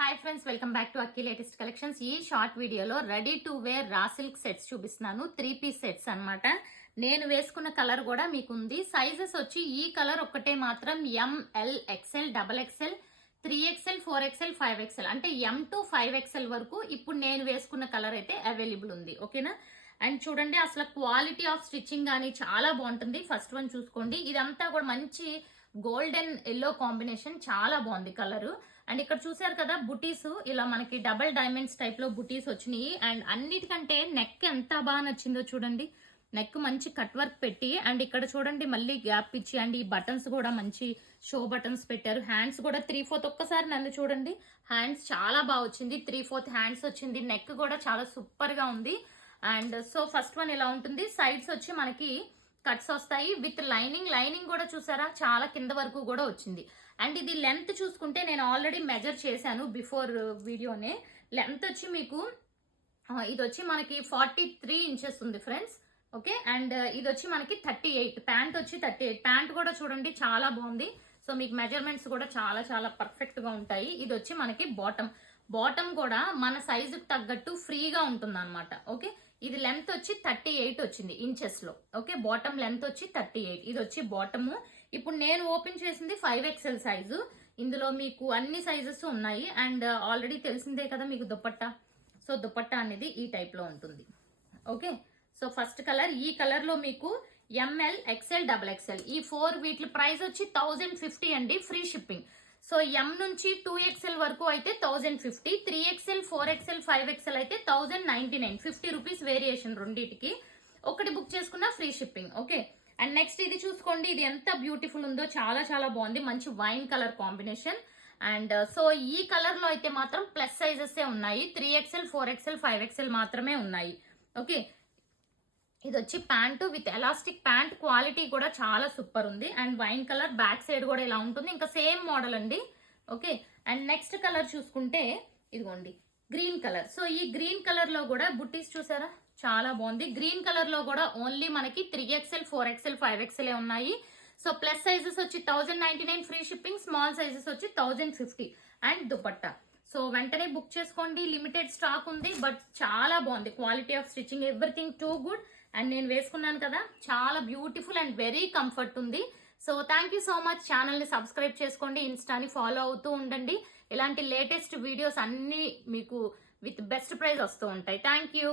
Hi friends, welcome back to Akki latest collections. ఈ short వీడియోలో ready to wear raw silk sets చూపిస్తున్నాను. 3 piece sets అన్నమాట. నేను వేసుకున్న కలర్ కూడా మీకు ఉంది. సైజెస్ వచ్చి ఈ కలర్ ఒక్కటే మాత్రం ML, XL, double XL, 3XL, 4XL, 5XL అంటే M to 5XL వరకు ఇప్పుడు నేను వేసుకున్న కలర్ అయితే అవైలబుల్ ఉంది. ఓకేనా? అండ్ చూడండి, అసలు క్వాలిటీ ఆఫ్ స్టిచ్చింగ్ కానీ చాలా బాగుంటుంది. ఫస్ట్ వన్ చూసుకోండి, ఇదంతా కూడా మంచి గోల్డెన్ ఎల్లో కాంబినేషన్, చాలా బాగుంది కలర్. అండ్ ఇక్కడ చూసారు కదా బుటీస్, ఇలా మనకి డబల్ డైమండ్స్ టైప్ లో బుటీస్ వచ్చినాయి. అండ్ అన్నిటికంటే నెక్ ఎంత బాగా నచ్చిందో చూడండి. నెక్ మంచి కట్ వర్క్ పెట్టి, అండ్ ఇక్కడ చూడండి మళ్ళీ గ్యాప్ ఇచ్చి, అండ్ ఈ బటన్స్ కూడా మంచి షో బటన్స్ పెట్టారు. హ్యాండ్స్ కూడా 3/4, ఒక్కసారి నన్ను చూడండి, హ్యాండ్స్ చాలా బాగా వచ్చింది. 3/4 హ్యాండ్స్ వచ్చింది. నెక్ కూడా చాలా సూపర్ గా ఉంది. అండ్ సో ఫస్ట్ వన్ ఇలా ఉంటుంది. సైడ్స్ వచ్చి మనకి కట్స్ వస్తాయి విత్ లైనింగ్. లైనింగ్ కూడా చూసారా, చాలా కింద వరకు కూడా వచ్చింది. అండ్ ఇది లెంత్ చూసుకుంటే నేను ఆల్రెడీ మెజర్ చేశాను బిఫోర్ వీడియోనే. లెంత్ వచ్చి మీకు ఇది వచ్చి మనకి 43 ఇంచెస్ ఉంది ఫ్రెండ్స్. ఓకే, అండ్ ఇది వచ్చి మనకి 38. ప్యాంట్ వచ్చి 38. ప్యాంట్ కూడా చూడండి చాలా బాగుంది. సో మీకు మెజర్మెంట్స్ కూడా చాలా చాలా పర్ఫెక్ట్ గా ఉంటాయి. ఇది వచ్చి మనకి బాటమ్. బాటమ్ కూడా మన సైజుకి తగ్గట్టు ఫ్రీగా ఉంటుంది అనమాట. ఓకే, ఇది లెంత్ వచ్చి 38 వచ్చింది ఇంచెస్ లో. ఓకే, బాటమ్ లెంత్ వచ్చి 38. ఇది వచ్చి బాటమ్. ఇప్పుడు నేను ఓపెన్ చేసింది 5XL సైజు. ఇందులో మీకు అన్ని సైజెస్ ఉన్నాయి. అండ్ ఆల్రెడీ తెలిసిందే కదా మీకు దుపట్టా. సో దుపట్టా అనేది ఈ టైప్ లో ఉంటుంది. ఓకే, సో ఫస్ట్ కలర్, ఈ కలర్ లో మీకు ఎంఎల్, ఎక్స్ఎల్, డబల్ ఎక్స్ఎల్ ఈ 4 వీటి ప్రైస్ వచ్చి 1050 అండి, ఫ్రీ షిప్పింగ్. సో ఎం నుంచి 2XL వరకు అయితే 1050, 3XL, 4XL, 5XL అయితే 1099, 50 రూపీస్ వేరియేషన్ రెండింటికి. ఒకటి బుక్ చేసుకున్నా free shipping. Okay, and next ఇది చూసుకోండి, ఇది ఎంత బ్యూటిఫుల్ ఉందో, చాలా చాలా బాగుంది. మంచి wine colour combination. And so ఈ కలర్ లో అయితే మాత్రం ప్లస్ సైజెస్ ఉన్నాయి. 3XL, 4XL, 5XL మాత్రమే ఉన్నాయి. ఓకే, ఇది వచ్చి pant with elastic pant. Quality కూడా చాలా సూపర్ ఉంది. And wine colour, back side కూడా ఇలా ఉంటుంది. ఇంకా సేమ్ మోడల్ అండి. ఓకే, అండ్ నెక్స్ట్ కలర్ చూసుకుంటే ఇదిగోండి గ్రీన్ కలర్. సో ఈ గ్రీన్ కలర్ లో కూడా బుట్టీస్ చూసారా, చాలా బాగుంది. గ్రీన్ కలర్ లో కూడా ఓన్లీ మనకి 3XL, 4XL, 5XL ఉన్నాయి. సో ప్లస్ సైజెస్ వచ్చి 1099 ఫ్రీ షిప్పింగ్, స్మాల్ సైజెస్ వచ్చి 1050. అండ్ దుపట్టా. సో వెంటనే బుక్ చేసుకోండి, లిమిటెడ్ స్టాక్ ఉంది. బట్ చాలా బాగుంది, quality off stitching everything too good. And నేను వేసుకున్నాను కదా, చాలా బ్యూటిఫుల్ అండ్ వెరీ కంఫర్ట్ ఉంది. So thank you so much. Channel ని సబ్స్క్రైబ్ చేసుకోండి, ఇన్స్టాని ఫాలో అవుతూ ఉండండి. ఇలాంటి లేటెస్ట్ వీడియోస్ అన్ని మీకు విత్ బెస్ట్ ప్రైస్ వస్తూ ఉంటాయి. Thank you.